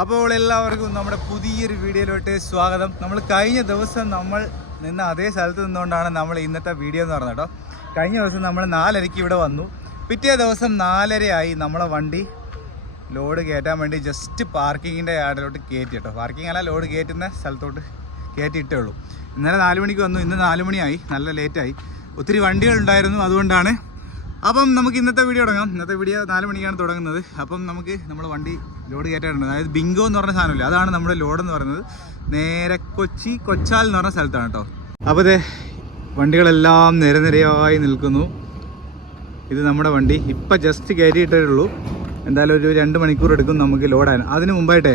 അപ്പോൾ എല്ലാവർക്കും നമ്മുടെ പുതിയൊരു വീഡിയോയിലോട്ട് സ്വാഗതം. നമ്മൾ കഴിഞ്ഞ ദിവസം നമ്മൾ നിന്ന അതേ സ്ഥലത്ത് നിന്നുകൊണ്ടാണ് നമ്മൾ ഇന്നത്തെ വീഡിയോ എന്ന് പറഞ്ഞത് കേട്ടോ. കഴിഞ്ഞ ദിവസം നമ്മൾ 4:30 ഇവിടെ വന്നു. പിറ്റേ ദിവസം 4:30 ആയി നമ്മളെ വണ്ടി ലോഡ് കയറ്റാൻ വേണ്ടി ജസ്റ്റ് പാർക്കിങ്ങിൻ്റെ യാർഡിലോട്ട് കയറ്റി കേട്ടോ. പാർക്കിംഗ് അല്ല, ലോഡ് കയറ്റുന്ന സ്ഥലത്തോട്ട് കയറ്റിയിട്ടേ ഉള്ളൂ. ഇന്നലെ 4 മണിക്ക് വന്നു, ഇന്ന് 4 മണിയായി, നല്ല ലേറ്റായി. ഒത്തിരി വണ്ടികളുണ്ടായിരുന്നു, അതുകൊണ്ടാണ്. അപ്പം നമുക്ക് ഇന്നത്തെ വീഡിയോ തുടങ്ങാം. ഇന്നത്തെ വീഡിയോ 4 മണിക്കാണ് തുടങ്ങുന്നത്. അപ്പം നമുക്ക് നമ്മൾ വണ്ടി ലോഡ് കയറ്റാറുണ്ട്. അതായത് ബിങ്കോ എന്ന് പറഞ്ഞ സാധനമില്ല, അതാണ് നമ്മുടെ ലോഡെന്ന് പറയുന്നത്. നേരെ കൊച്ചാൽ എന്ന് പറഞ്ഞ സ്ഥലത്താണ് കേട്ടോ. അപ്പോൾ ഇതേ വണ്ടികളെല്ലാം നിരനിരയായി നിൽക്കുന്നു. ഇത് നമ്മുടെ വണ്ടി ഇപ്പം ജസ്റ്റ് കയറ്റിയിട്ടേ ഉള്ളൂ. എന്തായാലും ഒരു 2 മണിക്കൂർ എടുക്കും നമുക്ക് ലോഡാൻ. അതിന് മുമ്പായിട്ടേ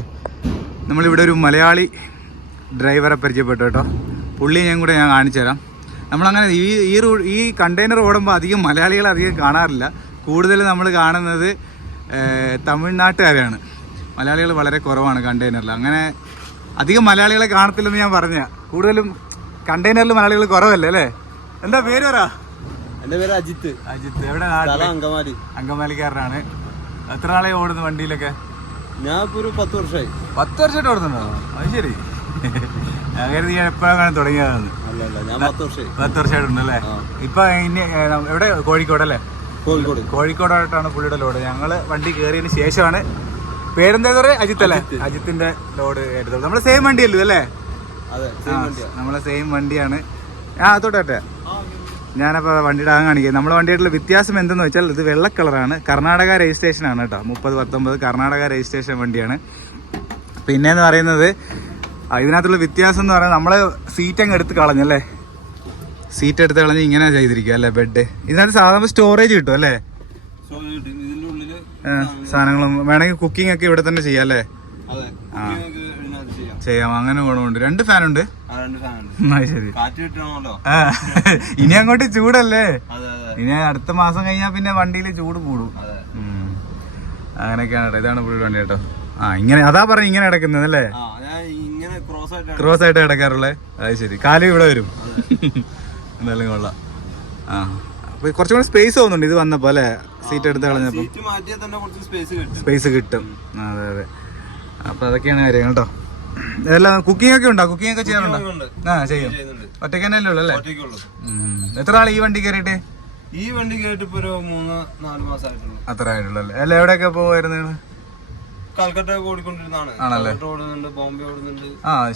നമ്മളിവിടെ ഒരു മലയാളി ഡ്രൈവറെ പരിചയപ്പെട്ടു കേട്ടോ. പുള്ളിയെ ഞാൻ കാണിച്ചു തരാം. നമ്മളങ്ങനെ ഈ കണ്ടെയ്നർ ഓടുമ്പോൾ അധികം മലയാളികളെ അധികം കാണാറില്ല. കൂടുതൽ നമ്മൾ കാണുന്നത് തമിഴ്നാട്ടുകാരാണ്. മലയാളികൾ വളരെ കുറവാണ് കണ്ടെയ്നറിൽ. അങ്ങനെ അധികം മലയാളികളെ കാണത്തില്ലെന്ന് ഞാൻ പറഞ്ഞ. കൂടുതലും കണ്ടെയ്നറിൽ മലയാളികൾ കുറവല്ലേ അല്ലേ? എന്താ പേര് പറ? എൻ്റെ പേര് അജിത്ത്. എവിടെ? അങ്കമാലി. അങ്കമാലിക്കാരനാണ്. എത്ര നാളെ ഓടുന്നു വണ്ടിയിലൊക്കെ? ഞാൻ ഇപ്പോൾ ഒരു 10 വർഷമായി. 10 വർഷമായിട്ട് ഓടുന്നുണ്ടോ? അത് ശരി. ഞാൻ കരുതി ഞാൻ എപ്പോഴാണ് തുടങ്ങിയതാണ്. ഞാൻ 10 വർഷമായിട്ടുണ്ടല്ലേ? ഇപ്പൊ ഇനി എവിടെ? കോഴിക്കോടല്ലേ? കോഴിക്കോടായിട്ടാണ് പുള്ളിയുടെ ലോഡ്. ഞങ്ങള് വണ്ടി കയറിയതിന് ശേഷമാണ്. പേരെന്താ പറയുക? അജിത്ത് അല്ലേ? അജിത്തിന്റെ ലോഡ് എടുത്തത്. നമ്മളെ സെയിം വണ്ടിയല്ലേ അല്ലേ? നമ്മളെ സെയിം വണ്ടിയാണ്. അതോട്ടെ ഞാനപ്പോൾ വണ്ടിയുടെ ആകെ കാണിക്കുക. നമ്മളെ വണ്ടിയായിട്ടുള്ള വ്യത്യാസം എന്തെന്ന് വെച്ചാൽ ഇത് വെള്ള കളറാണ്. കർണാടക രജിസ്ട്രേഷനാണ് കേട്ടോ. 3019 കർണാടക രജിസ്ട്രേഷൻ വണ്ടിയാണ്. പിന്നെന്ന് പറയുന്നത് ഇതിനകത്തുള്ള വ്യത്യാസം എന്ന് പറയുന്നത് നമ്മള് സീറ്റ് അങ്ങ് എടുത്ത് കളഞ്ഞല്ലേ. സീറ്റ് എടുത്ത് കളഞ്ഞ് ഇങ്ങനെ ചെയ്തിരിക്കുക അല്ലേ ബെഡ്. ഇതിനകത്ത് സാധാരണ സ്റ്റോറേജ് കിട്ടും അല്ലേ? സാധനങ്ങളും വേണമെങ്കിൽ കുക്കിംഗ് ഒക്കെ ഇവിടെ തന്നെ ചെയ്യാം അല്ലേ? ചെയ്യാം. അങ്ങനെ ഗുണമുണ്ട്. 2 ഫാനുണ്ട്. ശരി. ഇനി അങ്ങോട്ട് ചൂടല്ലേ? ഇനി അടുത്ത മാസം കഴിഞ്ഞാൽ പിന്നെ വണ്ടിയിൽ ചൂട് കൂടും. അങ്ങനെയൊക്കെയാണ് കേട്ടോ. ഇതാണ് പുള്ളി വണ്ടി കേട്ടോ. ഇങ്ങനെ അതാ പറഞ്ഞ ഇങ്ങനെ കിടക്കുന്നത് അല്ലേ? ക്രോസ് ആയിട്ട് കിടക്കാറുള്ളത്. അത് ശരി. കാലും ഇവിടെ വരും. എന്തായാലും കൊള്ളാം. അപ്പൊ കുറച്ചും കൂടെ സ്പേസ് തോന്നുന്നുണ്ട് ഇത് വന്നപ്പോ അല്ലേ? സീറ്റ് എടുത്ത് കളഞ്ഞപ്പോ സ്പേസ് കിട്ടും. അതെ അതെ. അപ്പൊ അതൊക്കെയാണ് കാര്യങ്ങൾ കേട്ടോ. ഇതെല്ലാം കുക്കിംഗ് ഒക്കെ ഉണ്ടോ? കുക്കിംഗ് ഒക്കെ ചെയ്യാറുണ്ടോ? ചെയ്യും. ഒറ്റയ്ക്ക് തന്നെ അല്ലേ ഉള്ളു അല്ലേ? എത്ര ആൾ ഈ വണ്ടി കയറിയിട്ട്? ഈ വണ്ടി കയറിയിട്ട് ഇപ്പൊ ഒരു 3-4 മാസമായിട്ടുള്ളൂ. അത്ര ആയിട്ടുള്ളൂ അല്ലേ? അല്ല എവിടെയൊക്കെ പോവായിരുന്നു? കൽക്കട്ട ഓടിക്കൊണ്ടിരുന്നതാണ്. ഓടുന്നുണ്ട്, ബോംബെ ഓടുന്നുണ്ട്.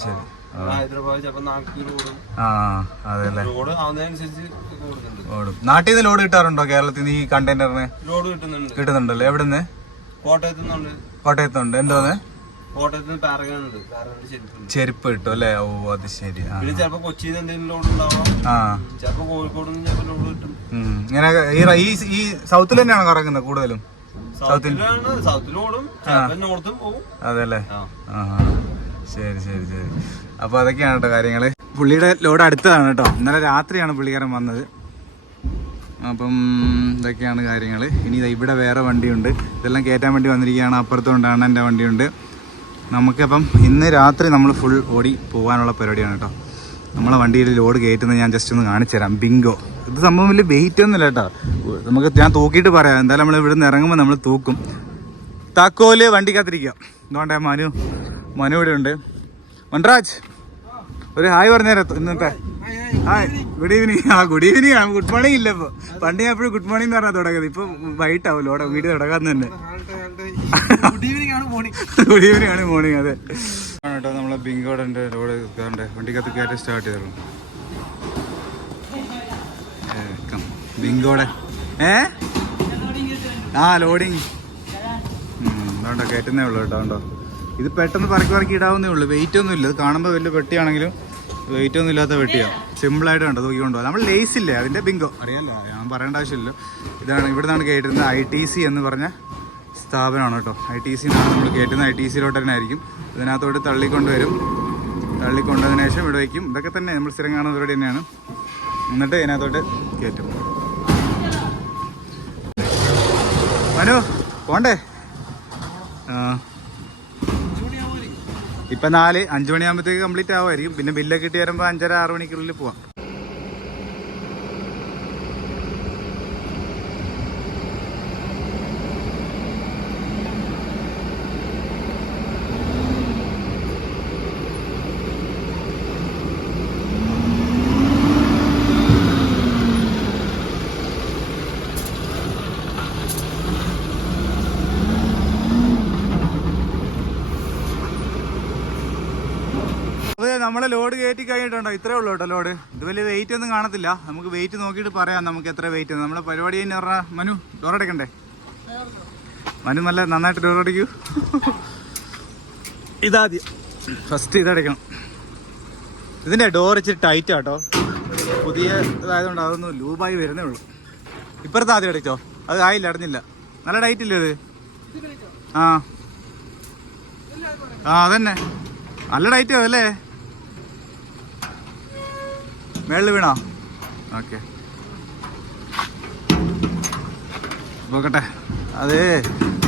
ശരി. ഹൈദരാബാദ് ചിലപ്പോ നാഗ്പൂർ ഓടും. അതെല്ലേ? ലോഡ് ആവുന്നതിനനുസരിച്ച് ഓടുന്നുണ്ട്. നാട്ടിൽ നിന്ന് ലോഡ് കിട്ടാറുണ്ടോ? കേരളത്തിൽ നിന്ന് ഈ കണ്ടെയ്നറിന് ലോഡ് കിട്ടുന്നുണ്ടല്ലേ? എവിടുന്ന്? കോട്ടയത്തുണ്ട്. എന്തോന്ന്? കോട്ടയത്ത് പാരഗൺ ചെരുപ്പ് കിട്ടും അല്ലേ? ഓ അത് ശരി. പിന്നെ ചിലപ്പോ കൊച്ചിയിൽ എന്തെങ്കിലും ലോഡ് ഉണ്ടാവാം. ചിലപ്പോ കോഴിക്കോട് ചിലപ്പോ ലോഡ് കിട്ടും. ഇങ്ങനെ ഈ സൗത്തിൽ തന്നെയാണോ കറങ്ങുന്നത് കൂടുതലും? സൗത്തിലോടും നോർത്തും പോകും. അതല്ലേ? ശരി ശരി ശരി. അപ്പൊ അതൊക്കെയാണ് കേട്ടോ കാര്യങ്ങള്. പുള്ളിയുടെ ലോഡ് അടുത്തതാണ് കേട്ടോ. ഇന്നലെ രാത്രിയാണ് പുള്ളിക്കാരൻ വന്നത്. അപ്പം ഇതൊക്കെയാണ് കാര്യങ്ങൾ. ഇനി ഇവിടെ വേറെ വണ്ടിയുണ്ട്. ഇതെല്ലാം കയറ്റാൻ വേണ്ടി വന്നിരിക്കുകയാണ്. അപ്പുറത്തുകൊണ്ടാണ് എൻ്റെ വണ്ടിയുണ്ട്. നമുക്കപ്പം ഇന്ന് രാത്രി നമ്മൾ ഫുൾ ഓടി പോകാനുള്ള പരിപാടിയാണ് കേട്ടോ. നമ്മളെ വണ്ടിയിൽ ലോഡ് കയറ്റുന്നത് ഞാൻ ജസ്റ്റ് ഒന്ന് കാണിച്ചു തരാം. ബിങ്കോ. ഇത് സംഭവം വലിയ വെയിറ്റ് ഒന്നുമില്ല കേട്ടോ. ഞാൻ തൂക്കിയിട്ട് പറയാം. എന്തായാലും നമ്മൾ ഇവിടെ നിന്ന് ഇറങ്ങുമ്പോൾ നമ്മൾ തൂക്കും. താക്കോല് വണ്ടിക്കകത്തിരിക്കുക. എന്തുകൊണ്ടേ മനു ഇവിടെ ഉണ്ട്. മൺരാജ് ഒരു ഹായ് പറഞ്ഞേരാ ഇന്നത്തെ. Hi, good evening. Good evening ആണ്. ഗുഡ് മോർണിംഗ് ഇല്ല ഇപ്പോൾ. പണ്ട് ഞാൻ എപ്പോഴും ഗുഡ് മോർണിംഗ് എന്ന് പറഞ്ഞാൽ തുടങ്ങുന്നത്. ഇപ്പം വൈകിട്ടാവും ലോഡ് വീഡിയോ തുടങ്ങാൻ തന്നെ. ഗുഡ് ഈവനിങ് ആണ് മോർണിംഗ്. അതെ കേട്ടോ. നമ്മളെ ബിങ്കോടെ ലോഡ് വണ്ടിക്കകത്ത് കയറ്റി സ്റ്റാർട്ട് ചെയ്തോളൂ. ബിങ്കോടെ ലോഡിങ് അതുകൊണ്ടോ കയറ്റുന്നേ ഉള്ളൂ കേട്ടോ. ഉണ്ടോ? ഇത് പെട്ടെന്ന് പറക്കി ഇടാവുന്നേ ഉള്ളൂ. വെയിറ്റ് ഒന്നും ഇല്ല. ഇത് കാണുമ്പോൾ വലിയ പെട്ടിയാണെങ്കിലും വെയിറ്റ് ഒന്നും ഇല്ലാത്ത പെട്ടിയാണ്. സിമ്പിളായിട്ട് കണ്ടോ തൂക്കിക്കൊണ്ടുപോകാം. നമ്മൾ ലേസ് ഇല്ലേ അതിൻ്റെ ബിങ്കോ അറിയാമല്ലോ, ഞാൻ പറയേണ്ട ആവശ്യമില്ലല്ലോ. ഇതാണ് ഇവിടെ നിന്നാണ് കയറ്റുന്നത്. ITC എന്ന് പറഞ്ഞ സ്ഥാപനമാണ് കേട്ടോ. ITC എന്നാണ് നമ്മൾ കയറ്റുന്നത്. ITCയിലോട്ട് തന്നെ ആയിരിക്കും. ഇതിനകത്തോട്ട് തള്ളിക്കൊണ്ടുവരും. തള്ളിക്കൊണ്ടതിന് ശേഷം ഇവിടെ വയ്ക്കും. ഇതൊക്കെ തന്നെ നമ്മൾ സ്ഥിരം കാണുന്ന പരിപാടി തന്നെയാണ്. എന്നിട്ട് ഇതിനകത്തോട്ട് കയറ്റും. മനു പോണ്ടേ? ഇപ്പം 4-5 മണിയാകുമ്പോഴത്തേക്ക് കംപ്ലീറ്റ് ആവുമായിരിക്കും. പിന്നെ ബില്ലൊക്കെ കിട്ടി വരുമ്പോൾ 5:30-6 മണിക്കുള്ളിൽ പോവാം. നമ്മളെ ലോഡ് കയറ്റി കഴിഞ്ഞിട്ടുണ്ടോ? ഇത്രേ ഉള്ളൂ കേട്ടോ ലോഡ്. ഇത് വലിയ വെയിറ്റ് ഒന്നും കാണത്തില്ല. നമുക്ക് വെയിറ്റ് നോക്കിയിട്ട് പറയാം നമുക്ക് എത്ര വെയിറ്റ്. നമ്മളെ പരിപാടി തന്നെ പറഞ്ഞാൽ മനു ഡോറടിക്കണ്ടേ? മനു നല്ല നന്നായിട്ട് ഡോറടിക്കൂ. ഇതാദ്യം ഫസ്റ്റ് ഇതടയ്ക്കണം. ഇതിൻ്റെ ഡോർ ഇച്ചിരി ടൈറ്റ് ആട്ടോ, പുതിയ ഇതായതുകൊണ്ട് അതൊന്നും ലൂബായി വരുന്നേ ഉള്ളൂ. ഇപ്പുറത്ത് ആദ്യം അടച്ചോ, അത് ആയില്ല, അടഞ്ഞില്ല. നല്ല ടൈറ്റ് ഇല്ലേ ഇത്? ആ അതന്നെ നല്ല ടൈറ്റ് ആവും അല്ലേ? മേളിൽ വീണോ? ഓക്കെ നോക്കട്ടെ. അത്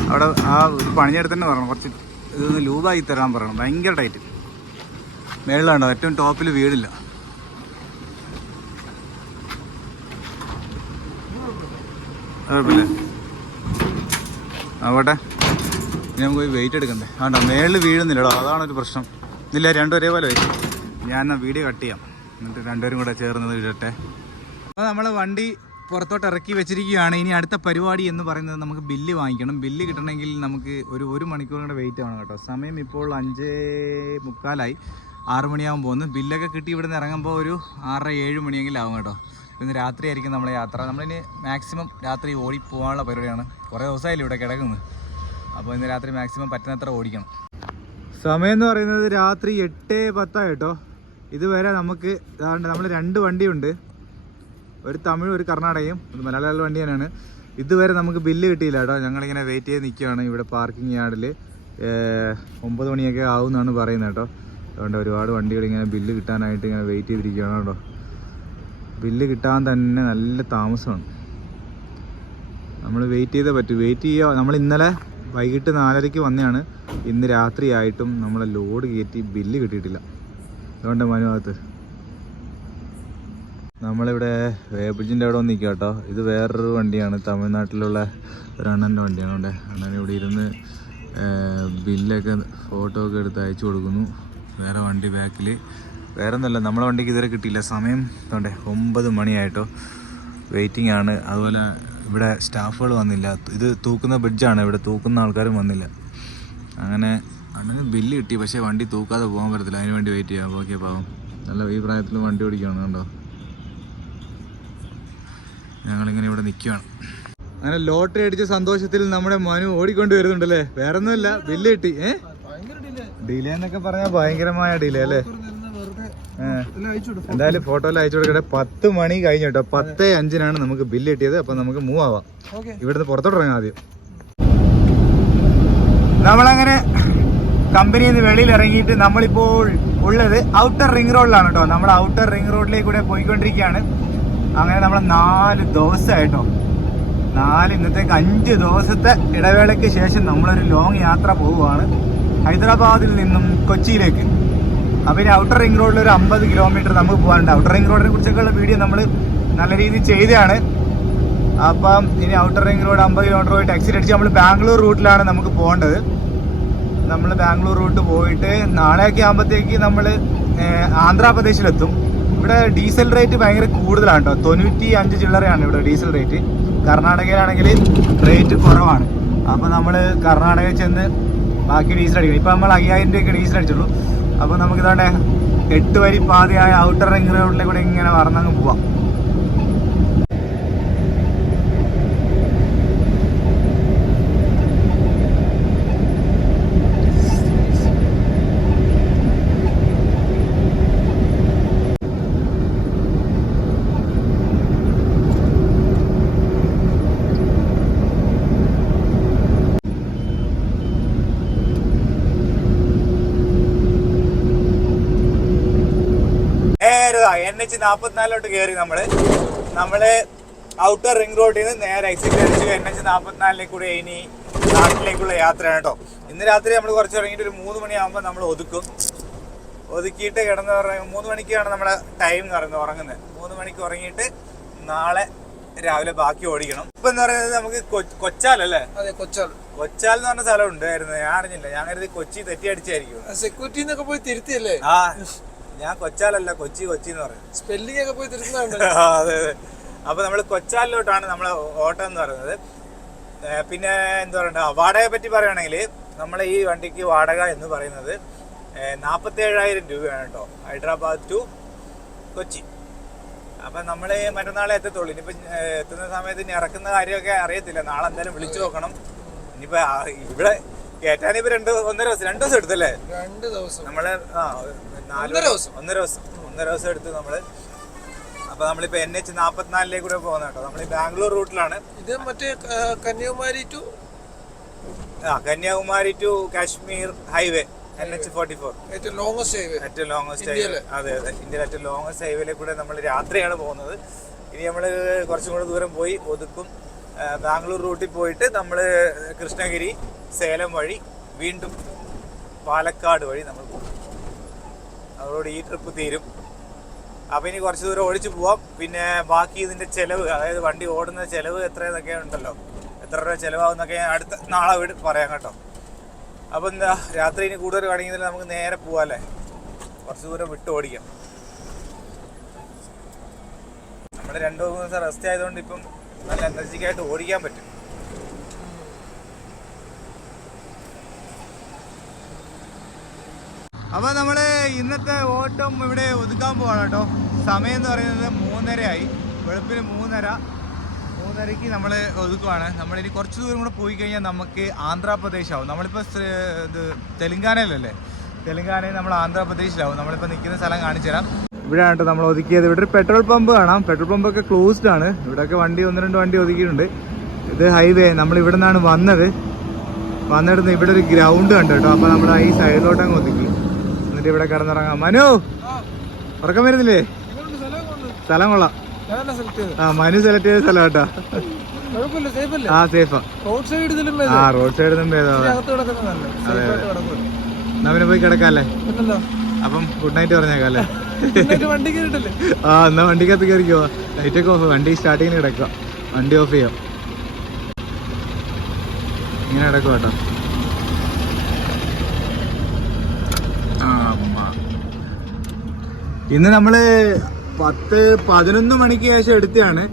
അവിടെ ആ ഒരു പണിഞ്ഞെടുത്തന്നെ പറയണം, കുറച്ച് ഇതൊന്ന് ലൂബായി തരാൻ പറയണം. ഭയങ്കര ടൈറ്റ്. മേളിലാണ്ടോ ഏറ്റവും ടോപ്പിൽ വീടില്ല. കുഴപ്പമില്ല, ആവട്ടെ. ഇനി നമുക്ക് പോയി വെയിറ്റ് എടുക്കണ്ടേ? ആണ്ടോ മേളിൽ വീഴുന്നില്ലടോ, അതാണൊരു പ്രശ്നം. ഇല്ല, രണ്ടും ഒരേപോലെ വെയിറ്റ്. ഞാൻ വീഡിയോ കട്ട് ചെയ്യാം, എന്നിട്ട് രണ്ടുപേരും കൂടെ ചേർന്നത് ഇടട്ടെ. അപ്പോൾ നമ്മൾ വണ്ടി പുറത്തോട്ട് ഇറക്കി വെച്ചിരിക്കുകയാണ്. ഇനി അടുത്ത പരിപാടി എന്ന് പറയുന്നത് നമുക്ക് ബില്ല് വാങ്ങിക്കണം. ബില്ല് കിട്ടണമെങ്കിൽ നമുക്ക് ഒരു മണിക്കൂർ കൂടെ വെയിറ്റ് ആവണം കേട്ടോ. സമയം ഇപ്പോൾ 5:45, 6 മണിയാകുമ്പോൾ പോകുന്നു. ബില്ലൊക്കെ കിട്ടി ഇവിടെ നിന്ന് ഇറങ്ങുമ്പോൾ ഒരു 6-7 മണിയെങ്കിലും ആവും കേട്ടോ. ഇന്ന് രാത്രി ആയിരിക്കും നമ്മളെ യാത്ര. നമ്മളിനി മാക്സിമം രാത്രി ഓടി പോകാനുള്ള പരിപാടിയാണ്. കുറേ ദിവസമായില്ല ഇവിടെ കിടക്കുന്നത്. അപ്പോൾ ഇന്ന് രാത്രി മാക്സിമം പറ്റുന്നത്ര ഓടിക്കണം. സമയം എന്ന് പറയുന്നത് രാത്രി 8:10 കേട്ടോ. ഇതുവരെ നമുക്ക് നമ്മൾ 2 വണ്ടിയുണ്ട്, ഒരു തമിഴ് ഒരു കർണാടകയും, ഒരു മലയാള വണ്ടി തന്നെയാണ്. ഇതുവരെ നമുക്ക് ബില്ല് കിട്ടിയില്ല കേട്ടോ. ഞങ്ങളിങ്ങനെ വെയിറ്റ് ചെയ്ത് നിൽക്കുകയാണ് ഇവിടെ പാർക്കിംഗ് യാർഡിൽ. 9 മണിയൊക്കെ ആവുമെന്നാണ് പറയുന്നത് കേട്ടോ. അതുകൊണ്ട് ഒരുപാട് വണ്ടികൾ ഇങ്ങനെ ബില്ല് കിട്ടാനായിട്ട് ഇങ്ങനെ വെയിറ്റ് ചെയ്തിരിക്കുകയാണ് കേട്ടോ. ബില്ല് കിട്ടാൻ തന്നെ നല്ല താമസമാണ്. നമ്മൾ വെയിറ്റ് ചെയ്തേ പറ്റൂ. വെയിറ്റ് ചെയ്യുക. നമ്മൾ ഇന്നലെ വൈകിട്ട് 4:30 വന്നതാണ്. ഇന്ന് രാത്രി ആയിട്ടും നമ്മളെ ലോഡ് കയറ്റി ബില്ല് കിട്ടിയിട്ടില്ല. അതുകൊണ്ട് മനുഭാഗത്ത് നമ്മളിവിടെ വേബ്രിഡ്ജിൻ്റെ അവിടെ വന്ന് നിൽക്കുക കേട്ടോ. ഇത് വേറൊരു വണ്ടിയാണ്, തമിഴ്നാട്ടിലുള്ള ഒരു അണ്ണൻ്റെ വണ്ടിയാണ്. അതുകൊണ്ട് അണ്ണൻ ഇവിടെ ഇരുന്ന് ബില്ലൊക്കെ ഫോട്ടോ ഒക്കെ എടുത്ത് അയച്ചു കൊടുക്കുന്നു. വേറെ വണ്ടി ബാക്കിൽ. വേറെ ഒന്നുമല്ല, നമ്മളെ വണ്ടിക്ക് ഇതുവരെ കിട്ടിയില്ല. സമയം അതുകൊണ്ട് 9 മണിയായിട്ടോ. വെയിറ്റിംഗ് ആണ്. അതുപോലെ ഇവിടെ സ്റ്റാഫുകൾ വന്നില്ല. ഇത് തൂക്കുന്ന ബ്രിഡ്ജാണ്, ഇവിടെ തൂക്കുന്ന ആൾക്കാരും വന്നില്ല. അങ്ങനെ ബില്ല് കിട്ടി, പക്ഷേ വണ്ടി തൂക്കാതെ പോകാൻ പറ്റത്തില്ല. അതിന് വേണ്ടി വെയിറ്റ് ചെയ്യാം. ഓക്കെ പാവം, നല്ല ഈ പ്രായത്തിൽ വണ്ടി ഓടിക്കുകയാണ് കണ്ടോ. ഞങ്ങളിങ്ങനെ ഇവിടെ നിൽക്കുകയാണ്. അങ്ങനെ ലോട്ടറി അടിച്ച സന്തോഷത്തിൽ നമ്മുടെ മനു ഓടിക്കൊണ്ട് വരുന്നുണ്ടല്ലേ. വേറെ ഒന്നുമില്ല, ബില്ല് കിട്ടി. ഡിലേ എന്നൊക്കെ പറഞ്ഞാൽ ഭയങ്കരമായ ഡിലേ അല്ലേ. എന്തായാലും ഫോട്ടോയിൽ അയച്ചു കൊടുക്കട്ടെ. 10 മണി കഴിഞ്ഞു കേട്ടോ. 10:05 നമുക്ക് ബില്ല് കിട്ടിയത്. അപ്പൊ നമുക്ക് മൂവ് ആവാം. ഇവിടുന്ന് പുറത്തോട്ട് ഇറങ്ങാം. ആദ്യം നമ്മളങ്ങനെ കമ്പനിയിൽ നിന്ന് വെളിയിൽ ഇറങ്ങിയിട്ട് നമ്മളിപ്പോൾ ഉള്ളത് ഔട്ടർ റിംഗ് റോഡിലാണ് കേട്ടോ. നമ്മൾ ഔട്ടർ റിംഗ് റോഡിലേക്ക് കൂടെ പോയിക്കൊണ്ടിരിക്കുകയാണ്. അങ്ങനെ നമ്മൾ 4 ദിവസമായിട്ടോ. ഇന്നത്തേക്ക് 5 ദിവസത്തെ ഇടവേളയ്ക്ക് ശേഷം നമ്മളൊരു ലോങ് യാത്ര പോവുകയാണ് ഹൈദരാബാദിൽ നിന്നും കൊച്ചിയിലേക്ക്. അപ്പോൾ ഇനി ഔട്ടർ റിംഗ് റോഡിൽ ഒരു 50 കിലോമീറ്റർ നമുക്ക് പോകാനുണ്ട്. ഔട്ടർ റിംഗ് റോഡിനെ കുറിച്ചൊക്കെയുള്ള വീഡിയോ നമ്മൾ നല്ല രീതിയിൽ ചെയ്തതാണ്. അപ്പം ഇനി ഔട്ടർ റിംഗ് റോഡ് 50 കിലോമീറ്റർ പോയിട്ട് എക്സിറ്റ് അടിച്ച് നമ്മൾ ബാംഗ്ലൂർ റൂട്ടിലാണ് നമുക്ക് പോകേണ്ടത്. നമ്മൾ ബാംഗ്ലൂർ റൂട്ട് പോയിട്ട് നാളെയൊക്കെ ആകുമ്പോഴത്തേക്ക് നമ്മൾ ആന്ധ്രാപ്രദേശിലെത്തും. ഇവിടെ ഡീസൽ റേറ്റ് ഭയങ്കര കൂടുതലാണ് കേട്ടോ. 95 ചില്ലറയാണ് ഇവിടെ ഡീസൽ റേറ്റ്. കർണാടകയിലാണെങ്കിൽ റേറ്റ് കുറവാണ്. അപ്പോൾ നമ്മൾ കർണാടകയിൽ ചെന്ന് ബാക്കി ഡീസൽ അടിക്കണം. ഇപ്പോൾ നമ്മൾ 5000 രൂപയ്ക്ക് ഡീസൽ അടിച്ചുള്ളൂ. അപ്പോൾ നമുക്കിതാണ്ട് 8 വരി പാതയായ ഔട്ടർ റിംഗ് റോഡിലെ കൂടെ ഇങ്ങനെ പറന്നങ്ങ് പോവാം. NH 44 കയറി നമ്മള് ഔട്ടർ റിംഗ് റോഡിൽ നിന്ന് നേരെ എക്സിറ്റ് അടിച്ച് NH 44 കൂടെ ഇനി നാട്ടിലേക്കുള്ള യാത്രയാണ് കേട്ടോ. ഇന്ന് രാത്രി നമ്മൾ കുറച്ച് ഇറങ്ങിയിട്ട് ഒരു 3 മണിയാകുമ്പോൾ നമ്മൾ ഒതുക്കിയിട്ട് കിടന്ന് 3 മണിക്കാണ് നമ്മുടെ ടൈം എന്ന് പറയുന്നത് ഉറങ്ങുന്നത്. 3 മണിക്ക് ഉറങ്ങിയിട്ട് നാളെ രാവിലെ ബാക്കി ഓടിക്കണം. ഇപ്പൊ എന്ന് പറയുന്നത് നമുക്ക് കൊച്ചാലല്ലേ? അതെ, കൊച്ചാൽ എന്ന് പറഞ്ഞ സ്ഥലം ഉണ്ടായിരുന്നു. ഞാൻ അറിഞ്ഞില്ല, ഞാൻ കരുതി കൊച്ചി തെറ്റി അടിച്ചായിരിക്കും. സെക്യൂരിറ്റിന്നൊക്കെ പോയി തിരുത്തിയല്ലേ? ആ, ഞാൻ കൊച്ചാലല്ല, കൊച്ചി എന്ന് പറയും. സ്പെല്ലിംഗ് ഒക്കെ പോയി തിരുത്തുന്നുണ്ട്. അതെ. അപ്പൊ നമ്മള് കൊച്ചാലിലോട്ടാണ് നമ്മളെ ഓട്ടം എന്ന് പറയുന്നത്. പിന്നെ എന്താ പറയണ്ട, വാടകയെ പറ്റി പറയുകയാണെങ്കിൽ നമ്മളെ ഈ വണ്ടിക്ക് വാടക എന്ന് പറയുന്നത് 47,000 രൂപയാണ് കേട്ടോ, ഹൈദരാബാദ് ടു കൊച്ചി. അപ്പം നമ്മൾ മറ്റന്നാളെ എത്തത്തുള്ളൂ. ഇനിയിപ്പോൾ എത്തുന്ന സമയത്ത് ഇനി ഇറക്കുന്ന കാര്യമൊക്കെ അറിയത്തില്ല. നാളെ എന്തായാലും വിളിച്ചു നോക്കണം. ഇനിയിപ്പോൾ ഇവിടെ കയറ്റാനിപ്പോൾ 2 ദിവസം എടുത്തല്ലേ? 2 ദിവസം നമ്മള് 1.5 ദിവസം എടുത്തു നമ്മള്. അപ്പൊ നമ്മളിപ്പോ NH44 കൂടെ പോകുന്ന കേട്ടോ. നമ്മൾ ഈ ബാംഗ്ലൂർ റൂട്ടിലാണ്. ഇത് മറ്റേ Kanyakumari to Kashmir highway NH44 ഏറ്റവും ലോങ്ങസ്റ്റ് ഹൈവേ. അതെ, ഇന്ത്യയിലെ ഏറ്റവും ലോങ്ങസ്റ്റ് ഹൈവേയിലെ കൂടെ നമ്മൾ രാത്രിയാണ് പോകുന്നത്. ഇനി നമ്മൾ കുറച്ചും കൂടെ ദൂരം പോയി ഒതുക്കും. ബാംഗ്ലൂർ റൂട്ടിൽ പോയിട്ട് നമ്മൾ കൃഷ്ണഗിരി, സേലം വഴി വീണ്ടും പാലക്കാട് വഴി നമ്മൾ പോകും. അതോടെ ഈ ട്രിപ്പ് തീരും. അപ്പം ഇനി കുറച്ച് ദൂരം ഓടിച്ചു പോവാം. പിന്നെ ബാക്കി ഇതിൻ്റെ ചിലവ്, അതായത് വണ്ടി ഓടുന്ന ചിലവ് എത്രയെന്നൊക്കെ ഉണ്ടല്ലോ, എത്ര രൂപ ചിലവാകുന്നൊക്കെ അടുത്ത നാളെ പറയാം കേട്ടോ. അപ്പം എന്താ, രാത്രി ഇനി കൂടുതൽ കാണിക്കുന്നില്ല, നമുക്ക് നേരെ പോവാല്ലേ, കുറച്ച് ദൂരം വിട്ട് ഓടിക്കാം. നമ്മൾ 2 ദിവസം റെസ്റ്റ് ആയതുകൊണ്ട് ഇപ്പം നല്ല എനർജിക്കായിട്ട് ഓടിക്കാൻ പറ്റും. അപ്പോൾ നമ്മൾ ഇന്നത്തെ ഓട്ടം ഇവിടെ ഒതുക്കാൻ പോവാണ് കേട്ടോ. സമയം എന്ന് പറയുന്നത് 3:30 വെളുപ്പിന് 3:30ക്ക് നമ്മൾ ഒതുക്കുവാണ്. നമ്മളിനി കുറച്ച് ദൂരം കൂടെ പോയി കഴിഞ്ഞാൽ നമുക്ക് ആന്ധ്രാപ്രദേശാവും. നമ്മളിപ്പോൾ തെലുങ്കാനയിലല്ലേ, തെലുങ്കാനയിൽ നമ്മൾ ആന്ധ്രാപ്രദേശിലാവും. നമ്മളിപ്പോൾ നിൽക്കുന്ന സ്ഥലം കാണിച്ചു തരാം. ഇവിടെയാണ് കേട്ടോ നമ്മൾ ഒതുക്കിയത്. ഇവിടെ ഒരു പെട്രോൾ പമ്പ് കാണാം. പെട്രോൾ പമ്പൊക്കെ ക്ലോസ്ഡ് ആണ്. ഇവിടെയൊക്കെ വണ്ടി 1-2 വണ്ടി ഒതുക്കിയിട്ടുണ്ട്. ഇത് ഹൈവേ. നമ്മൾ ഇവിടെ നിന്നാണ് വന്നിടുന്നത്. ഇവിടെ ഒരു ഗ്രൗണ്ട് കണ്ടു കേട്ടോ. അപ്പോൾ നമ്മൾ ഈ സൈഡിലോട്ടങ്ങ് ഒതുക്കി. എന്നിട്ട് ഇവിടെ കിടന്നിറങ്ങാം. മനു, ഉറക്കം വരുന്നില്ലേ? സ്ഥലം കൊള്ളാം. മനു സെലക്ട് ചെയ്ത സ്ഥലം കേട്ടോ. സേഫാ. റോഡ് സൈഡ് എന്നാ പിന്നെ പോയി കിടക്കാല്ലേ? അപ്പം ഗുഡ് നൈറ്റ് പറഞ്ഞേക്കാം അല്ലേ? എന്നാ വണ്ടിക്കകത്ത് കയറിക്കോ. ലൈറ്റൊക്കെ ഓഫ്. വണ്ടി സ്റ്റാർട്ടിങ്ങിന് കിടക്കുക. വണ്ടി ഓഫ് ചെയ്യാം. ഇങ്ങനെ കിടക്കുക കേട്ടോ. ഇന്ന് നമ്മള് 10-11 മണിക്ക് ശേഷം എടുത്തതാണ്.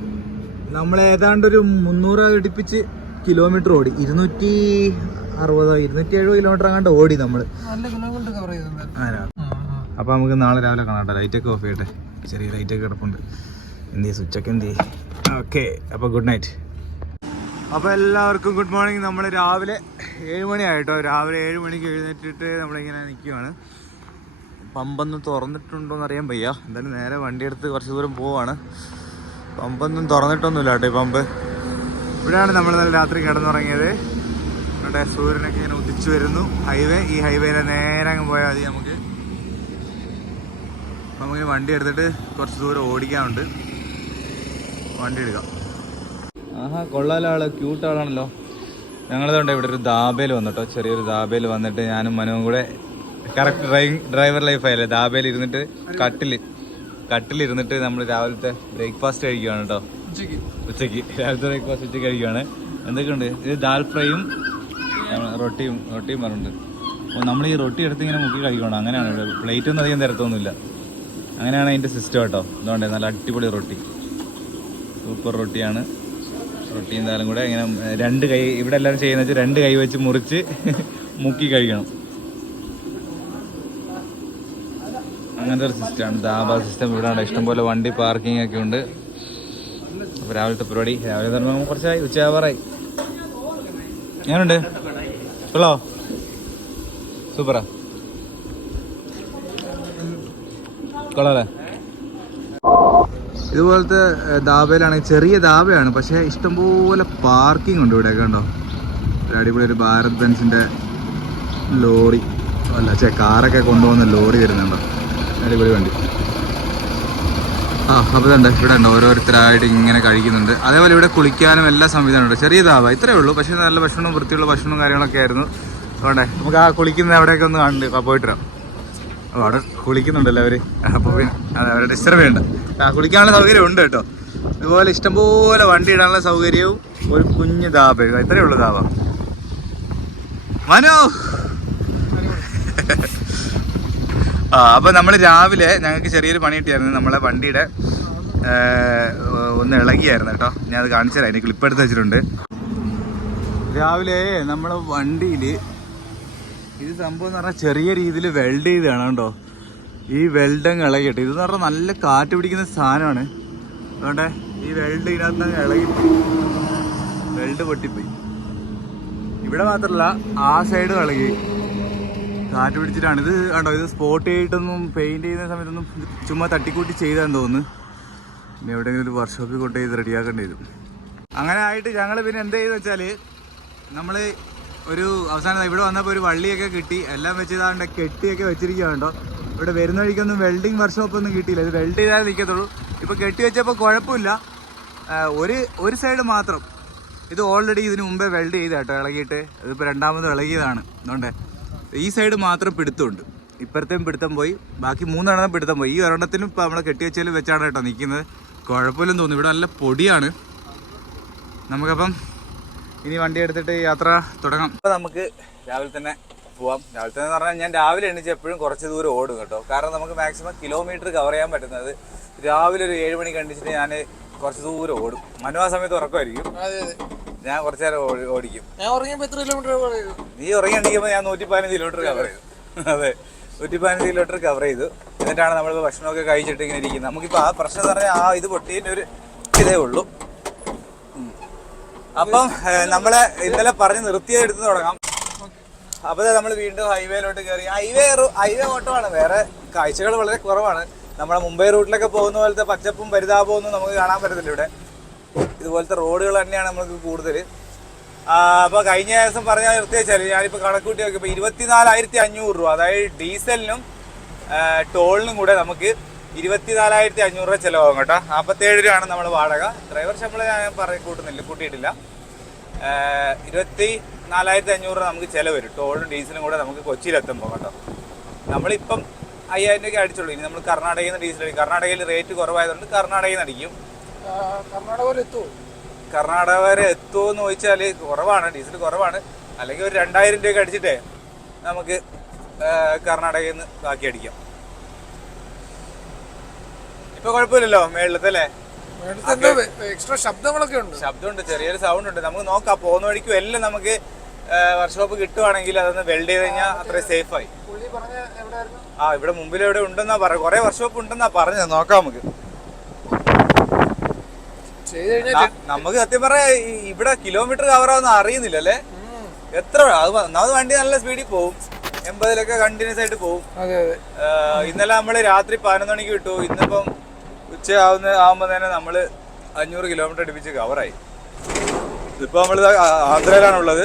നമ്മൾ ഏതാണ്ട് ഒരു 300 അടുപ്പിച്ച് കിലോമീറ്റർ ഓടി. 260-270 കിലോമീറ്റർ അങ്ങോട്ട് ഓടി നമ്മള്. അപ്പൊ നമുക്ക് നാളെ രാവിലെ കാണാം കേട്ടോ. ലൈറ്റൊക്കെ ഓഫ് ചെയ്യട്ടെ. ചെറിയ ലൈറ്റൊക്കെ കിടപ്പുണ്ട്. സ്വിച്ചൊക്കെ എന്ത് ചെയ്യും. ഓക്കെ, അപ്പോൾ ഗുഡ് നൈറ്റ്. അപ്പോൾ എല്ലാവർക്കും ഗുഡ് മോർണിംഗ്. നമ്മൾ രാവിലെ 7 മണിയായിട്ടോ. രാവിലെ 7 മണിക്ക് എഴുന്നേറ്റിട്ട് നമ്മളിങ്ങനെ നിൽക്കുവാണ്. പമ്പൊന്നും തുറന്നിട്ടുണ്ടോയെന്ന് അറിയാൻ വയ്യ. എന്തായാലും നേരെ വണ്ടിയെടുത്ത് കുറച്ച് ദൂരം പോവാണ്. പമ്പൊന്നും തുറന്നിട്ടൊന്നുമില്ല കേട്ടോ ഈ പമ്പ്. ഇവിടെയാണ് നമ്മൾ നല്ല രാത്രി കിടന്നുറങ്ങിയത്. ഇവിടെ സൂര്യനൊക്കെ ഇങ്ങനെ ഉദിച്ചു വരുന്നു. ഹൈവേ, ഈ ഹൈവേയിലെ നേരെ അങ്ങ് പോയാൽ മതി. നമുക്ക് വണ്ടി എടുത്തിട്ട് കുറച്ച് ദൂരം ഓടിക്കാനുണ്ട്. വണ്ടി എടുക്കാം. ആഹാ, കൊള്ളാലോ ആള്. ക്യൂട്ട് ആളാണല്ലോ. ഞങ്ങളിതുകൊണ്ട് ഇവിടെ ഒരു ദാബയിൽ വന്നിട്ടോ. ചെറിയൊരു ദാബയിൽ വന്നിട്ട് ഞാനും മനുവും കൂടെ കറക്റ്റ് ഡ്രൈവർ ലൈഫായല്ലേ. ദാബയിൽ ഇരുന്നിട്ട് കട്ടിലിരുന്നിട്ട് നമ്മൾ രാവിലത്തെ ബ്രേക്ക്ഫാസ്റ്റ് കഴിക്കുകയാണ് കേട്ടോ. ഉച്ചയ്ക്ക് രാവിലത്തെ ബ്രേക്ക്ഫാസ്റ്റ് ഉച്ചയ്ക്ക് കഴിക്കുകയാണ്. എന്തൊക്കെയുണ്ട്? ഇത് ദാൽ ഫ്രൈയും റൊട്ടിയും പറഞ്ഞിട്ടുണ്ട്. അപ്പോൾ നമ്മൾ ഈ റൊട്ടി എടുത്ത് ഇങ്ങനെ മുക്കി കഴിക്കണം. അങ്ങനെയാണ് ഇവിടെ. പ്ലേറ്റ് ഒന്നും അധികം തരത്തൊന്നുമില്ല. അങ്ങനെയാണ് അതിൻ്റെ സിസ്റ്റം കേട്ടോ. അതുകൊണ്ട് നല്ല അടിപൊളി റൊട്ടി, സൂപ്പർ റൊട്ടിയാണ്. റൊട്ടി എന്തായാലും കൂടെ ഇങ്ങനെ 2 കൈ, ഇവിടെ എല്ലാവരും ചെയ്യുന്ന വെച്ചാൽ 2 കൈ വെച്ച് മുറിച്ച് മുക്കി കഴിക്കണം. അങ്ങനത്തെ ഒരു സിസ്റ്റമാണ് ദാബ സിസ്റ്റം. ഇവിടെ ഉണ്ട് ഇഷ്ടംപോലെ വണ്ടി പാർക്കിംഗ് ഒക്കെ ഉണ്ട്. അപ്പോൾ രാവിലത്തെ പരിപാടി രാവിലെ തുടങ്ങുമ്പോൾ കുറച്ചായി, ഉച്ചയാവാറായി. എങ്ങനെയുണ്ട്? കൊള്ളോ? സൂപ്പറാ. കൊള്ളാല്ലേ? ഇതുപോലത്തെ ദാബയിലാണ്. ചെറിയ ദാബയാണ്, പക്ഷേ ഇഷ്ടംപോലെ പാർക്കിംഗ് ഉണ്ട് ഇവിടെ. കണ്ടോ, ഒരു അടിപൊളി ഒരു ഭാരത് ബെൻസിൻ്റെ ലോറി കാറൊക്കെ കൊണ്ടുപോകുന്ന ലോറി വരുന്നുണ്ടോ. അടിപൊളി വണ്ടി. അപ്പോൾ ഇതുണ്ട്, ഇവിടെ ഉണ്ട് ഓരോരുത്തരായിട്ട് ഇങ്ങനെ കഴിക്കുന്നുണ്ട്. അതേപോലെ ഇവിടെ കുളിക്കാനും എല്ലാ സംവിധാനമുണ്ട്. ചെറിയ ദാബ ഇത്രയേ ഉള്ളൂ, പക്ഷേ നല്ല ഭക്ഷണവും വൃത്തിയുള്ള ഭക്ഷണവും കാര്യങ്ങളൊക്കെ ആയിരുന്നു. അതുകൊണ്ടേ നമുക്ക് ആ കുളിക്കുന്ന അവിടെയൊക്കെ ഒന്ന് കണ്ട് പോയിട്ട് വരാം. അപ്പോൾ അവിടെ കുളിക്കുന്നുണ്ടല്ലോ അവർ. അപ്പോൾ പിന്നെ അവരെ ഡിസ്റ്റർബ് ചെയ്യണ്ട. കുളിക്കാനുള്ള സൗകര്യം ഉണ്ട് കേട്ടോ. ഇതുപോലെ ഇഷ്ടംപോലെ വണ്ടി ഇടാനുള്ള സൗകര്യവും ഒരു കുഞ്ഞ് ദാബ. ഇത്രയേ ഉള്ളൂ ദാബ. മനോ അപ്പോൾ നമ്മൾ രാവിലെ ഞങ്ങൾക്ക് ചെറിയൊരു പണി കിട്ടിയായിരുന്നു. നമ്മളെ വണ്ടിയുടെ ഒന്ന് ഇളകിയായിരുന്നു കേട്ടോ. ഞാൻ അത് കാണിച്ചു തരാം. അതിന് ക്ലിപ്പ് എടുത്ത് വെച്ചിട്ടുണ്ട്. രാവിലെ നമ്മളെ വണ്ടിയിൽ ഇത് സംഭവം എന്ന് പറഞ്ഞാൽ ചെറിയ രീതിയിൽ വെൽഡ് ചെയ്താണ് കേട്ടോ. ഈ വെൽഡങ്ങ് ഇളകിയിട്ട് ഇതെന്ന് പറഞ്ഞാൽ നല്ല കാറ്റ് പിടിക്കുന്ന സാധനമാണ്. അതുകൊണ്ട് ഈ വെൽഡ് ഇതിനകത്ത് ഇളകി വെൽഡ് പൊട്ടിപ്പോയി. ഇവിടെ മാത്രമല്ല ആ സൈഡ് ഇളകി കാറ്റ് പിടിച്ചിട്ടാണ്. ഇത് കണ്ടോ, ഇത് സ്പോട്ട് ചെയ്തിട്ടൊന്നും പെയിൻറ് ചെയ്യുന്ന സമയത്തൊന്നും ചുമ്മാ തട്ടിക്കൂട്ടി ചെയ്താന്ന് തോന്നുന്നു. ഇനി എവിടെയെങ്കിലും ഒരു വർക്ക്ഷോപ്പിൽ കൊണ്ട് ചെയ്ത് റെഡിയാക്കേണ്ടി വരും. അങ്ങനെ ആയിട്ട് ഞങ്ങൾ പിന്നെ എന്ത് ചെയ്തെന്ന് വെച്ചാൽ നമ്മൾ ഒരു അവസാനം ഇവിടെ വന്നപ്പോൾ ഒരു വള്ളിയൊക്കെ കിട്ടി. എല്ലാം വെച്ച് ഇതാണ്ട് കെട്ടിയൊക്കെ വെച്ചിരിക്കുകയാണോ. ഇവിടെ വരുന്ന വഴിക്കൊന്നും വെൽഡിങ് വർക്ക്ഷോപ്പൊന്നും കിട്ടിയില്ല. ഇത് വെൽഡ് ചെയ്താൽ നിൽക്കത്തുള്ളൂ. ഇപ്പോൾ കെട്ടി വെച്ചപ്പോൾ കുഴപ്പമില്ല. ഒരു സൈഡ് മാത്രം ഇത് ഓൾറെഡി ഇതിന് മുമ്പേ വെൽഡ് ചെയ്ത കേട്ടോ, ഇളകിയിട്ട്. ഇതിപ്പോൾ രണ്ടാമത് ഇളകിയതാണ്. അതുകൊണ്ട് ഈ സൈഡ് മാത്രം പിടുത്തമുണ്ട്. ഇപ്പുറത്തേയും പിടുത്തം പോയി, ബാക്കി 3 എണ്ണം പിടുത്തം പോയി. ഈ ഒരെണ്ണത്തിനും ഇപ്പോൾ നമ്മളെ കെട്ടി വെച്ചാലും വെച്ചാണ് കേട്ടോ നിൽക്കുന്നത്. കുഴപ്പമില്ലെന്ന് തോന്നുന്നു. ഇവിടെ നല്ല പൊടിയാണ്. നമുക്കപ്പം ഇനി വണ്ടി എടുത്തിട്ട് യാത്ര തുടങ്ങാം. അപ്പോൾ നമുക്ക് രാവിലെ തന്നെ പോവാം. രാവിലെ തന്നെ എന്ന് പറഞ്ഞാൽ ഞാൻ രാവിലെ എണീച്ച് എപ്പോഴും കുറച്ച് ദൂരം ഓടും കേട്ടോ. കാരണം നമുക്ക് മാക്സിമം കിലോമീറ്റർ കവർ ചെയ്യാൻ പറ്റുന്നത് രാവിലെ ഒരു 7 മണിക്ക് കണ്ടിച്ചിട്ട് ഞാൻ കുറച്ച് ദൂരം ഓടും. മനു ആ സമയത്ത് ഉറക്കമായിരിക്കും, ഞാൻ കുറച്ച് നേരം ഓടിക്കും. നീ ഉറങ്ങിയെണീക്കുമ്പോൾ ഞാൻ 115 കിലോമീറ്റർ കവർ ചെയ്തു. അതെ, 115 കിലോമീറ്റർ കവർ ചെയ്തു. എന്നിട്ടാണ് നമ്മളിപ്പോൾ ഭക്ഷണമൊക്കെ കഴിച്ചിട്ട് ഇങ്ങനെ ഇരിക്കുന്നത്. നമുക്കിപ്പോൾ ആ പ്രശ്നം എന്ന് പറഞ്ഞാൽ ഇത് പൊട്ടിയതിൻ്റെ ഒരു ഇതേ ഉള്ളൂ. അപ്പം നമ്മള് ഇന്നലെ പറഞ്ഞ് നിർത്തിയത് എടുത്ത് തുടങ്ങാം. അപ്പോൾ നമ്മൾ വീണ്ടും ഹൈവേയിലോട്ട് കയറി. ഹൈവേ ഓട്ടമാണ്, വേറെ കാഴ്ചകൾ വളരെ കുറവാണ്. നമ്മുടെ മുംബൈ റൂട്ടിലൊക്കെ പോകുന്ന പോലത്തെ പച്ചപ്പും പരിതാപവും ഒന്നും നമുക്ക് കാണാൻ പറ്റത്തില്ല. ഇവിടെ ഇതുപോലത്തെ റോഡുകൾ തന്നെയാണ് നമുക്ക് കൂടുതൽ. അപ്പോൾ കഴിഞ്ഞ ദിവസം പറഞ്ഞാൽ നിർത്തി വെച്ചാൽ ഞാനിപ്പോൾ കണക്കൂട്ടി നോക്കിയപ്പോൾ 24,500 രൂപ, അതായത് ഡീസലിനും ടോളിനും കൂടെ നമുക്ക് 24,500 രൂപ ചിലവാകും കേട്ടോ. 47 രൂപയാണ് നമ്മൾ വാടക. ഡ്രൈവർ ശമ്പളം ഞാൻ കൂട്ടിയിട്ടില്ല. 24,500 രൂപ നമുക്ക് ചിലവ് വരും. ടോളും ഡീസലും കൂടെ നമുക്ക് കൊച്ചിയിലെത്തുമ്പോൾ കേട്ടോ. നമ്മളിപ്പം 5,000 രൂപയ്ക്ക് അടിച്ചുള്ളൂ. ഇനി നമ്മൾ കർണാടകയിൽ നിന്ന് ഡീസൽ അടിക്കും. കർണാടകയിൽ റേറ്റ് കുറവായതുകൊണ്ട് കർണാടകയിൽ നിന്ന് അടിക്കും. കർണാടക വരെ എത്തുമോ എന്ന് ചോദിച്ചാൽ കുറവാണ്, ഡീസൽ കുറവാണ്. അല്ലെങ്കിൽ ഒരു 2,000 രൂപയ്ക്ക് അടിച്ചിട്ടേ നമുക്ക് കർണാടകയിൽ നിന്ന് ബാക്കി അടിക്കാം. ഇപ്പൊ കുഴപ്പമില്ലല്ലോ മേളിലത്തെ എക്സ്ട്രാ ശബ്ദങ്ങളൊക്കെ ഉണ്ട്. ശബ്ദമുണ്ട്, ചെറിയൊരു സൗണ്ട് ഉണ്ട്. നമുക്ക് നോക്കാം. പോകുന്ന വഴിക്കും എല്ലാം നമുക്ക് വർക്ക്ഷോപ്പ് കിട്ടുവാണെങ്കിൽ അതൊന്ന് വെൽഡ് ചെയ്ത് കഴിഞ്ഞാൽ അത്രയും സേഫായി. ഇവിടെ മുമ്പിൽ എവിടെ ഉണ്ടെന്നാ പറയാം, കുറെ വർക്ക്ഷോപ്പ് ഉണ്ടെന്നാ പറഞ്ഞത്. നോക്കാം നമുക്ക്. നമുക്ക് സത്യം പറയാ ഇവിടെ കിലോമീറ്റർ കവറാവുന്ന അറിയുന്നില്ല അല്ലേ. എത്ര ഒന്നാമത് വണ്ടി നല്ല സ്പീഡിൽ പോകും, 80-ലൊക്കെ കണ്ടിന്യൂസ് ആയിട്ട് പോകും. ഇന്നലെ നമ്മള് രാത്രി 11 മണിക്ക് വിട്ടു. ഇന്നിപ്പം ആവുമ്പോ തന്നെ നമ്മള് 500 കിലോമീറ്റർ അടുപ്പിച്ച് കവറായി. ഇപ്പൊ നമ്മള് ആന്ധ്രയിലാണുള്ളത്.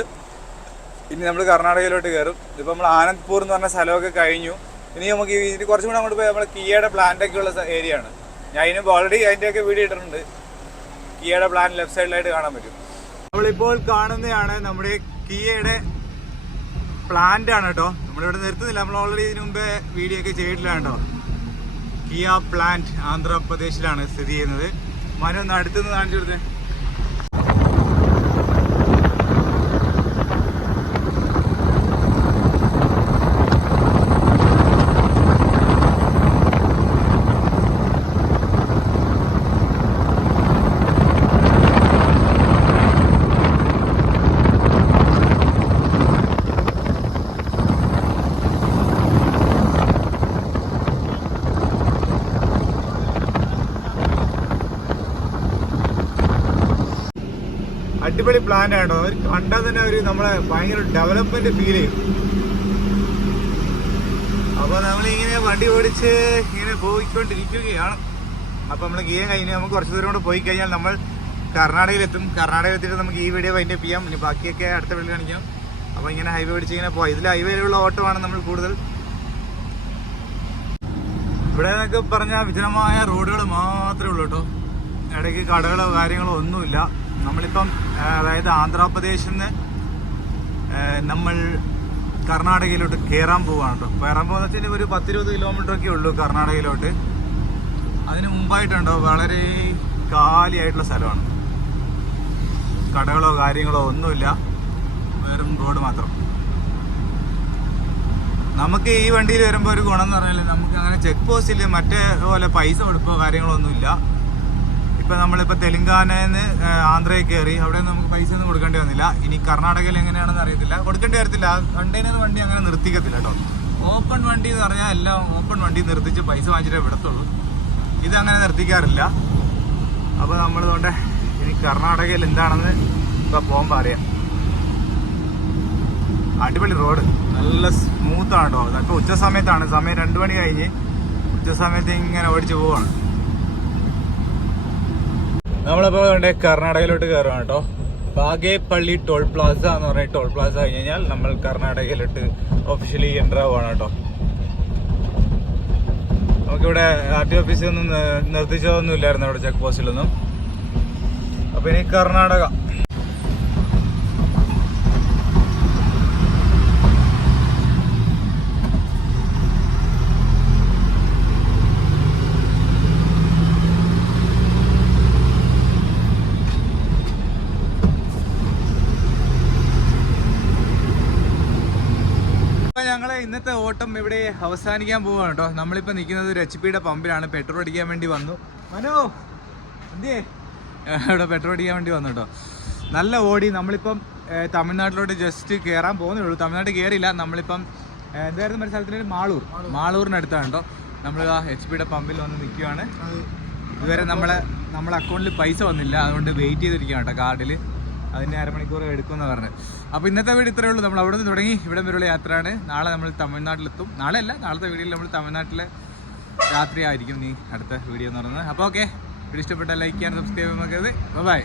ഇനി നമ്മൾ കർണാടകയിലോട്ട് കയറും. ഇപ്പൊ നമ്മൾ ആനന്ദ്പൂർ എന്ന് പറഞ്ഞ സ്ഥലമൊക്കെ കഴിഞ്ഞു. ഇനി നമുക്ക് ഇതിന് കുറച്ചും കൂടെ അങ്ങോട്ട് പോയി നമ്മള് കിയയുടെ പ്ലാന്റ് ഒക്കെ ഉള്ള ഏരിയ ആണ്. ഞാൻ ഇതിന് ഓൾറെഡി അതിന്റെയൊക്കെ വീഡിയോ ഇട്ടിട്ടുണ്ട്. കിയയുടെ പ്ലാന്റ് ലെഫ്റ്റ് സൈഡിലായിട്ട് കാണാൻ പറ്റും. നമ്മളിപ്പോൾ കാണുന്നതാണ് നമ്മുടെ കിയയുടെ പ്ലാന്റ് ആണ് കേട്ടോ. നമ്മളിവിടെ നിർത്തുന്നില്ല, നമ്മൾ ഓൾറെഡി ഇതിനു മുമ്പേ വീഡിയോ ഒക്കെ ചെയ്തിട്ടില്ല കേട്ടോ. കിയ പ്ലാന്റ് ആന്ധ്രാപ്രദേശിലാണ് സ്ഥിതി ചെയ്യുന്നത്. മനു ഒന്ന് അടുത്തുനിന്ന് കാണിച്ചു കൊടുത്തേ. അടിപൊളി പ്ലാന്റ് ആണോ. അവർ കണ്ടാൽ തന്നെ ഒരു നമ്മളെ ഭയങ്കര ഡെവലപ്മെന്റ് ഫീൽ ചെയ്യും. അപ്പൊ നമ്മളിങ്ങനെ വണ്ടി ഓടിച്ച് ഇങ്ങനെ പോയിക്കൊണ്ടിരിക്കുകയാണ്. അപ്പൊ നമ്മൾ ഗിയ കഴിഞ്ഞ് നമുക്ക് കുറച്ച് ദൂരം കൂടെ പോയി കഴിഞ്ഞാൽ നമ്മൾ കർണാടകയിലെത്തും. കർണാടകയിലെത്തിയിട്ട് നമുക്ക് ഈ വീഡിയോ വൈൻഡ് അപ്പ് ചെയ്യാം. ഇനി ബാക്കിയൊക്കെ അടുത്ത വീഡിയോ കാണിക്കാം. അപ്പൊ ഇങ്ങനെ ഹൈവേ ഓടിച്ച് ഇങ്ങനെ പോവാം. ഇതിൽ ഹൈവേയിലുള്ള ഓട്ടമാണ് നമ്മൾ കൂടുതൽ. ഇവിടെ എന്നൊക്കെ പറഞ്ഞാൽ വിജനമായ റോഡുകൾ മാത്രമേ ഉള്ളൂ കേട്ടോ. ഇടയ്ക്ക് കടകളോ കാര്യങ്ങളോ ഒന്നുമില്ല. നമ്മളിപ്പം അതായത് ആന്ധ്രാപ്രദേശിൽ നിന്ന് നമ്മൾ കർണാടകയിലോട്ട് കയറാൻ പോവുകയാണ് കേട്ടോ. കയറാൻ പോകുന്ന വെച്ചാൽ ഒരു 10-20 കിലോമീറ്ററൊക്കെ ഉള്ളൂ കർണാടകയിലോട്ട്. അതിന് മുമ്പായിട്ടുണ്ടോ വളരെ കാലിയായിട്ടുള്ള സ്ഥലമാണ്. കടകളോ കാര്യങ്ങളോ ഒന്നുമില്ല, വെറും റോഡ് മാത്രം. നമുക്ക് ഈ വണ്ടിയിൽ വരുമ്പോൾ ഒരു ഗുണം എന്ന് പറഞ്ഞാൽ നമുക്ക് അങ്ങനെ ചെക്ക് പോസ്റ്റിൽ മറ്റേ പോലെ പൈസ കൊടുപ്പോ കാര്യങ്ങളോ ഒന്നുമില്ല. ഇപ്പം നമ്മളിപ്പോൾ തെലുങ്കാനയിൽ നിന്ന് ആന്ധ്രയിൽ കയറി, അവിടെ നമുക്ക് പൈസ ഒന്നും കൊടുക്കേണ്ടി വന്നില്ല. ഇനി കർണാടകയിൽ എങ്ങനെയാണെന്ന് അറിയത്തില്ല, കൊടുക്കേണ്ടി വരത്തില്ല. കണ്ടെയ്നർ വണ്ടി അങ്ങനെ നിർത്തിക്കത്തില്ല കേട്ടോ. ഓപ്പൺ വണ്ടി എന്ന് പറഞ്ഞാൽ എല്ലാം ഓപ്പൺ വണ്ടി നിർത്തിച്ച് പൈസ വാങ്ങിച്ചിട്ടേ വിടത്തുള്ളൂ. ഇതങ്ങനെ നിർത്തിക്കാറില്ല. അപ്പോൾ നമ്മളിതുകൊണ്ട് ഇനി കർണാടകയിൽ എന്താണെന്ന് ഇപ്പം പോകുമ്പോൾ അറിയാം. അടിപൊളി റോഡ്, നല്ല സ്മൂത്താണ് കേട്ടോ. അതൊക്കെ ഉച്ച സമയത്താണ്, സമയം 2 മണി കഴിഞ്ഞ് ഉച്ച സമയത്ത് ഇങ്ങനെ ഓടിച്ചു പോവാണ്. നമ്മളിപ്പോൾ കർണാടകയിലോട്ട് കയറുകയാണ് കേട്ടോ. ബാഗേപ്പള്ളി ടോൾ പ്ലാസ എന്ന് പറഞ്ഞ ടോൾ പ്ലാസ കഴിഞ്ഞ് കഴിഞ്ഞാൽ നമ്മൾ കർണാടകയിലോട്ട് ഒഫീഷ്യലി എൻ്റർ ആവുകയാണ് കേട്ടോ. നമുക്കിവിടെ RTO ഓഫീസിൽ ഒന്നും നിർത്തിച്ചതൊന്നും ഇല്ലായിരുന്നു ഇവിടെ ചെക്ക് പോസ്റ്റിലൊന്നും. അപ്പോൾ ഇനി കർണാടക. ഞങ്ങളെ ഇന്നത്തെ ഓട്ടം ഇവിടെ അവസാനിക്കാൻ പോവാണ് കേട്ടോ. നമ്മളിപ്പോൾ നിൽക്കുന്നത് ഒരു HP യുടെ പമ്പിലാണ്. പെട്രോൾ അടിക്കാൻ വേണ്ടി വന്നു. മനോ എന്തേ ഇവിടെ പെട്രോൾ അടിക്കാൻ വേണ്ടി വന്നു കേട്ടോ. നല്ല ഓടി. നമ്മളിപ്പം തമിഴ്നാട്ടിലോട്ട് ജസ്റ്റ് കയറാൻ പോകുന്നേ ഉള്ളൂ. തമിഴ്നാട്ടിൽ കയറിയില്ല. നമ്മളിപ്പം എന്തായിരുന്നു മറ്റേ സ്ഥലത്തിൻ്റെ മാളൂറിനടുത്താണ് കേട്ടോ. നമ്മൾ ആ HP യുടെ പമ്പിൽ വന്ന് നിൽക്കുകയാണ്. ഇതുവരെ നമ്മളെ അക്കൗണ്ടിൽ പൈസ വന്നില്ല, അതുകൊണ്ട് വെയിറ്റ് ചെയ്തിരിക്കുകയാണ് കേട്ടോ കാർഡിൽ. അതിന് അരമണിക്കൂർ എടുക്കുമെന്ന് പറഞ്ഞു. അപ്പോൾ ഇന്നത്തെ വീഡിയോ ഇത്രയേ ഉള്ളൂ. നമ്മൾ അവിടെ നിന്ന് തുടങ്ങി ഇവിടെ വരെയുള്ള യാത്രയാണ്. നാളെ നമ്മൾ തമിഴ്നാട്ടിലെത്തും. നാളെ അല്ല, നാളത്തെ വീഡിയോയിൽ നമ്മൾ തമിഴ്നാട്ടിലെ രാത്രി ആയിരിക്കും നീ അടുത്ത വീഡിയോ എന്ന് പറയുന്നത്. അപ്പോൾ ഓക്കെ, വീഡിയോ ഇഷ്ടപ്പെട്ടാൽ ലൈക്ക് ചെയ്യാൻ, സബ്സ്ക്രൈബ് ചെയ്യാൻ മറക്കരുത്. ബൈ.